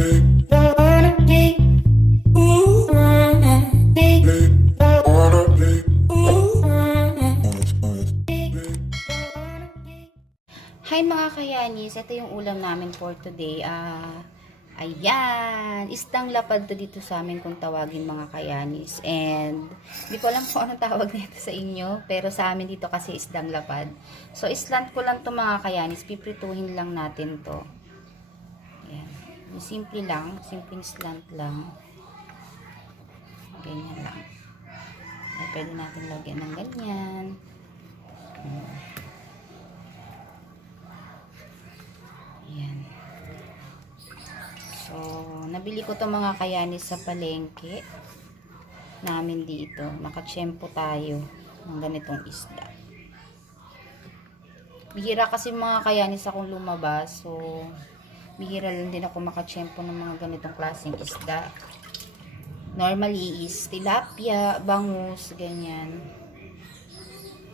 Hi mga kayanis, ito yung ulam namin for today. Ayan, isdang lapad to dito sa amin kung tawagin mga kayanis. And, hindi ko alam kung anong tawag nito sa inyo, pero sa amin dito kasi isdang lapad. So, islant ko lang to mga kayanis, piprituhin lang natin to. Ayan, simple lang, simpleng slant lang. Ganyan lang. Ay, pwede natin lagyan ng ganyan. Ayan. So, nabili ko to mga kayanis sa palengke namin dito. Nakatsyempo tayo ng ganitong isda. Bihira kasi mga kayanis akong lumabas. So, bihira lang din ako makatsyempo ng mga ganitong klaseng isda. Normally is tilapia, bangus, ganyan.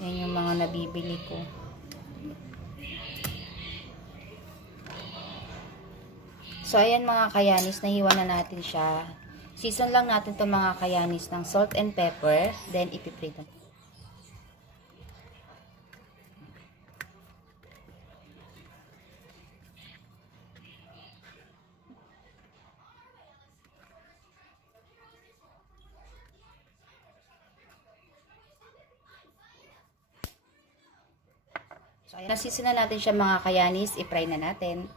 Yan yung mga nabibili ko. So, ayan mga kayanis, nahiwa na natin siya. Season lang natin to mga kayanis ng salt and pepper. Then, ipiprito. So, ayan, season na natin siya mga kayanis. I-fry na natin.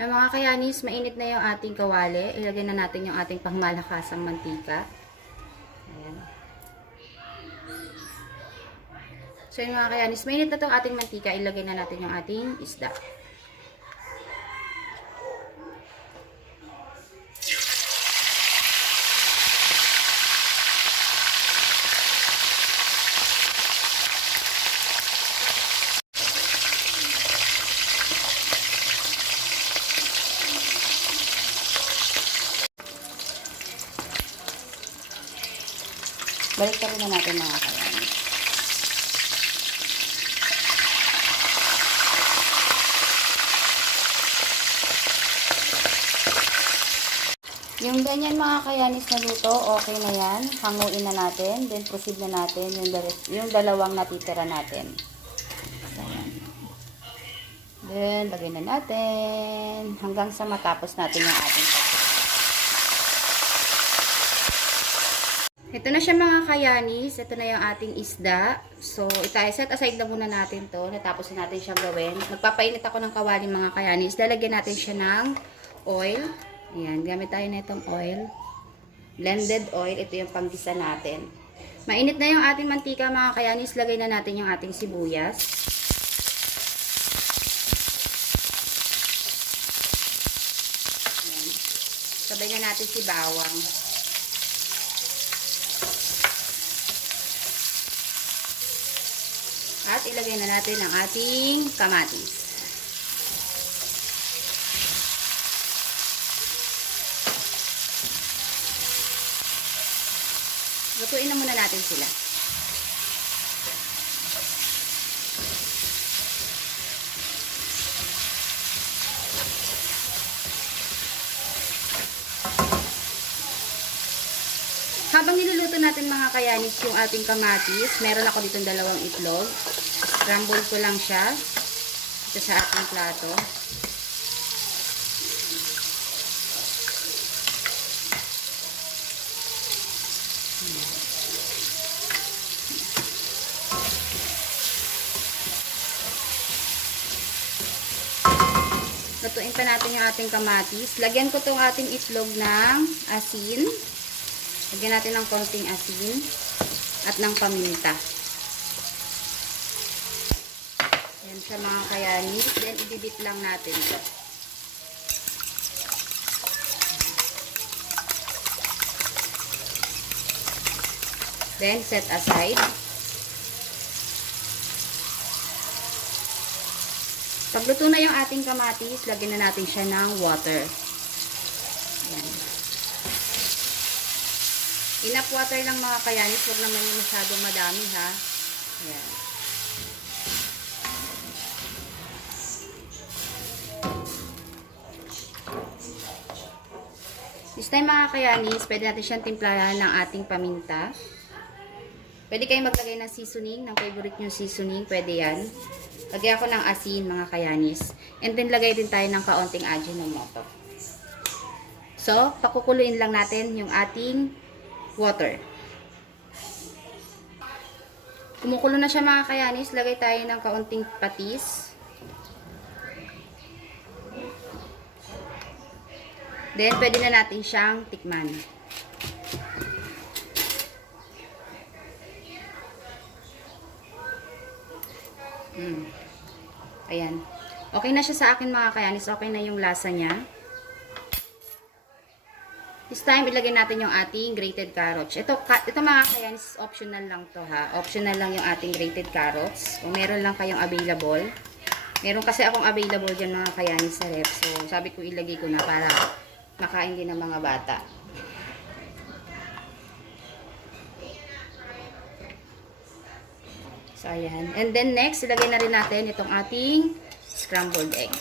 Yung mga kayanis, mainit na yung ating kawali. Ilagay na natin yung ating pangmalakasang mantika. Ayan. So yung mga kayanis, mainit na itong ating mantika. Ilagay na natin yung ating isda. Balik ka rin na natin mga kayanis. Yung ganyan mga kayanis na luto, okay na yan. Hanguin na natin. Then proceed na natin yung dalawang natitira natin. Ayan. Then lagay na natin hanggang sa matapos natin yung ating pagkain. Ito na siya mga kayanis. Ito na yung ating isda. So, set aside na muna natin to. Natapos na natin siyang gawin. Magpapainit ako ng kawali mga kayanis. Lalagyan natin siya ng oil. Ayan, gamit tayo na itong oil. Blended oil. Ito yung panggisa natin. Mainit na yung ating mantika mga kayanis. Lagay na natin yung ating sibuyas. Ayan. Sabay na natin si bawang. At ilagay na natin ang ating kamatis. Lutuin na muna natin sila. Habang niluluto natin mga kayanis yung ating kamatis, meron ako ditong dalawang itlog. Scramble ko lang siya ito sa ating plato. Lutuin pa natin yung ating kamatis. Lagyan ko itong ating itlog ng asin. Lagyan natin ng konting asin at ng paminta. Yan siya mga kayanis. Then, idibit lang natin ito. Then, set aside. Pagluto na yung ating kamatis, lagyan na natin siya ng water. Yan. Enough water lang mga kayanis. Huwag naman yung masyadong madami ha. Yan. This time mga kayanis, pwede natin siyang timplahan ng ating paminta. Pwede kayong maglagay ng seasoning, ng favorite nyo seasoning, pwede yan. Lagay ako ng asin mga kayanis. And then lagay din tayo ng kaunting Ajinomoto. So, pakukuluin lang natin yung ating water. Kumukulo na siya mga kayanis, lagay tayo ng kaunting patis. Then, pwede na natin siyang tikman. Ayan. Okay na siya sa akin mga kayanis. Okay na yung lasa niya. This time, ilagay natin yung ating grated carrots. Ito mga kayanis, optional lang to ha. Optional lang yung ating grated carrots. Kung meron lang kayong available. Meron kasi akong available dyan mga kayanis sa ref. So, sabi ko ilagay ko na para makain din ng mga bata. So, ayan. And then next, ilagay na rin natin itong ating scrambled egg.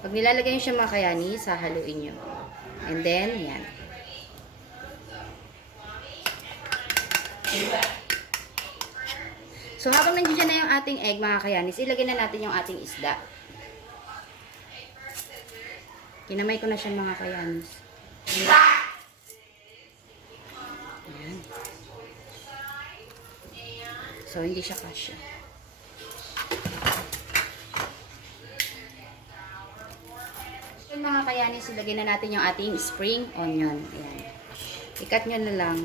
Pag nilalagay nyo siya mga kayani, sahaluin nyo. And then, yan. So, habang nandiyan na yung ating egg mga kayanis, ilagay na natin yung ating isda. Kinamay ko na siya mga kayanis. Ayan. So, hindi siya kasya. So, mga kayanis, ilagay na natin yung ating spring onion. Ayan. Ikat nyo na lang.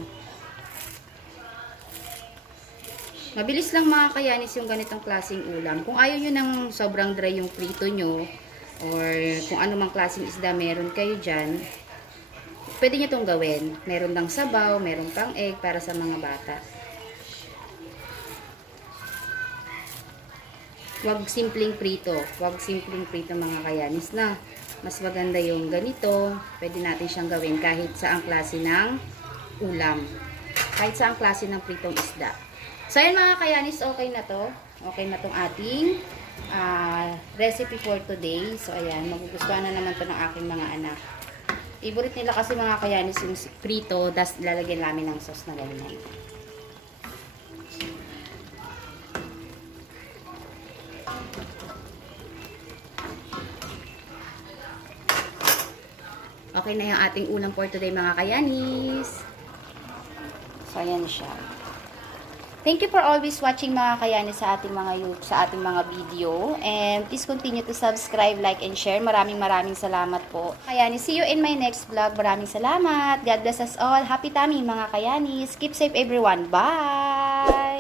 Mabilis lang mga kayanis yung ganitong klaseng ulam. Kung ayaw nyo ng sobrang dry yung prito nyo, or kung ano mang klaseng isda meron kayo dyan, pwede nyo itong gawin. Meron lang sabaw, meron pang egg para sa mga bata. Huwag simpleng prito. Huwag simpleng prito mga kayanis na. Mas maganda yung ganito. Pwede natin siyang gawin kahit saang klase ng ulam. Kahit saang klase ng pritong isda. So, ayan mga kayanis, okay na to. Okay na tong ating recipe for today. So, ayan, magugustuhan na naman to ng aking mga anak. Favorite nila kasi mga kayanis yung prito, das lalagyan namin ng sauce na ganyan. Okay na yung ating ulam for today mga kayanis. So, ayan siya. Thank you for always watching mga kayanis sa ating mga video. And please continue to subscribe, like, and share. Maraming salamat po. Kayanis, see you in my next vlog. Maraming salamat. God bless us all. Happy tummy mga kayanis. Keep safe everyone. Bye!